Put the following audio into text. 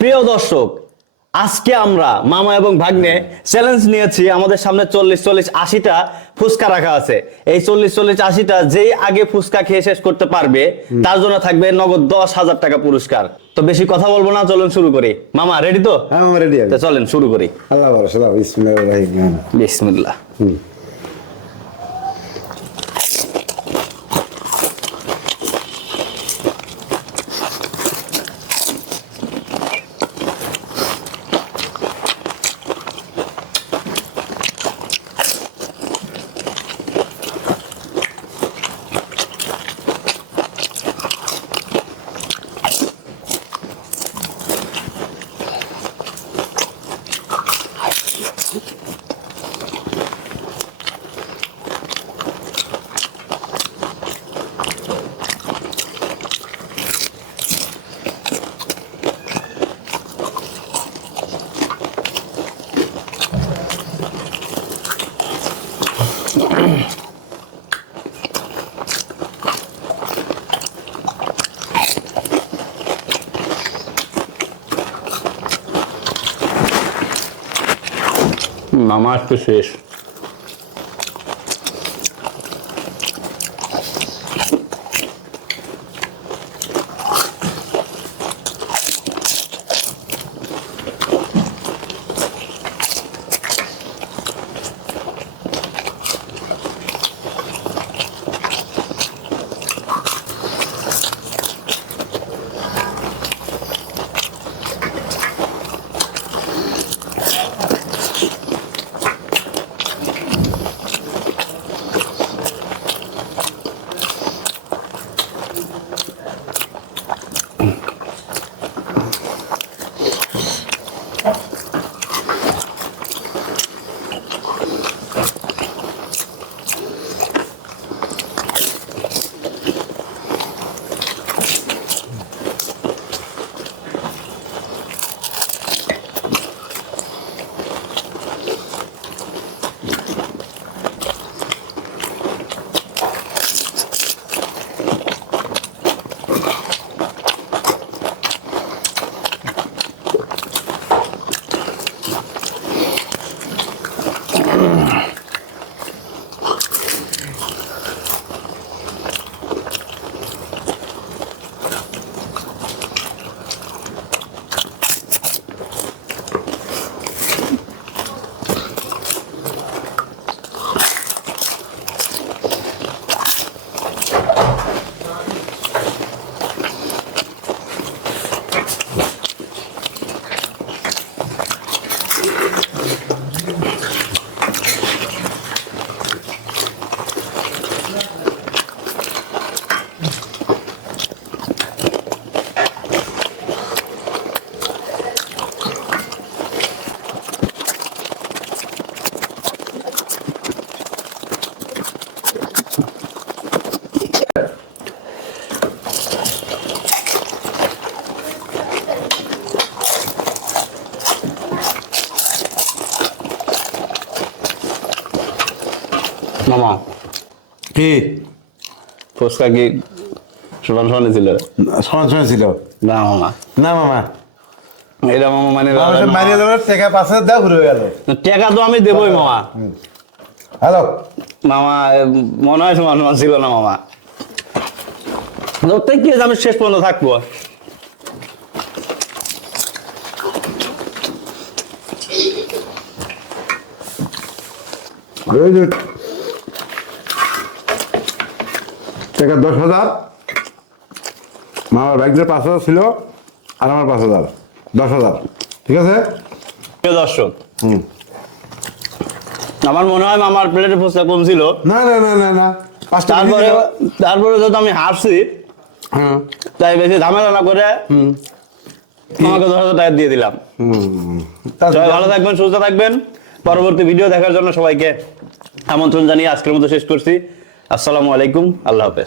প্রিয় দর্শক, আজকে আমরা মামা এবং ভাগ্নে চ্যালেঞ্জ নিয়েছি। আমাদের সামনে 40-40-80টা ফুচকা রাখা আছে। এই 40-40-80টা যেই আগে ফুচকা খেয়ে শেষ করতে পারবে তার জন্য থাকবে নগদ 10,000 টাকা পুরস্কার। তো বেশি কথা বলবো না, চলুন শুরু করি। মামা রেডি তো? হ্যাঁ মামা রেডি। তো চলেন শুরু করি। আল্লাহ ভরসা, বিসমিল্লাহির রহমানির রহিম। বিসমিল্লাহ। মামা আজকে শেষ। মামা কি ফুচকা কি সমান সমানে ছিল? সমান সমান ছিল না মামা, না মামা, এটা মামা মানে মারিয়ে দেওয়ার টাকা 5,000 দাও ঘুরে গেল। টাকা তো আমি দেবই মামা। হ্যালো মামা মনে হয় সমান সমান ছিল না মামা। ধরতে কি আমি শেষ পর্যন্ত থাকবো। টাকা 10,000, মামার বাইকের 5,000 ছিল আর আমার 5,000, 10,000, ঠিক আছে? প্রিয় দর্শক, আমার মনে হয় মামার প্লেটে ফুচকা কম ছিল। না না না না না, 5টা তারপরে যেহেতু আমি হারছি, তাই বেশি ঝামেলা না করে আমাকে 10,000 টাকা দিয়ে দিলাম। সবাই ভালো থাকবেন, সুস্থ থাকবেন। পরবর্তী ভিডিও দেখার জন্য সবাইকে আমন্ত্রণ জানিয়ে আজকের মতো শেষ করছি। আসসালামু আলাইকুম, আল্লাহ হাফেজ।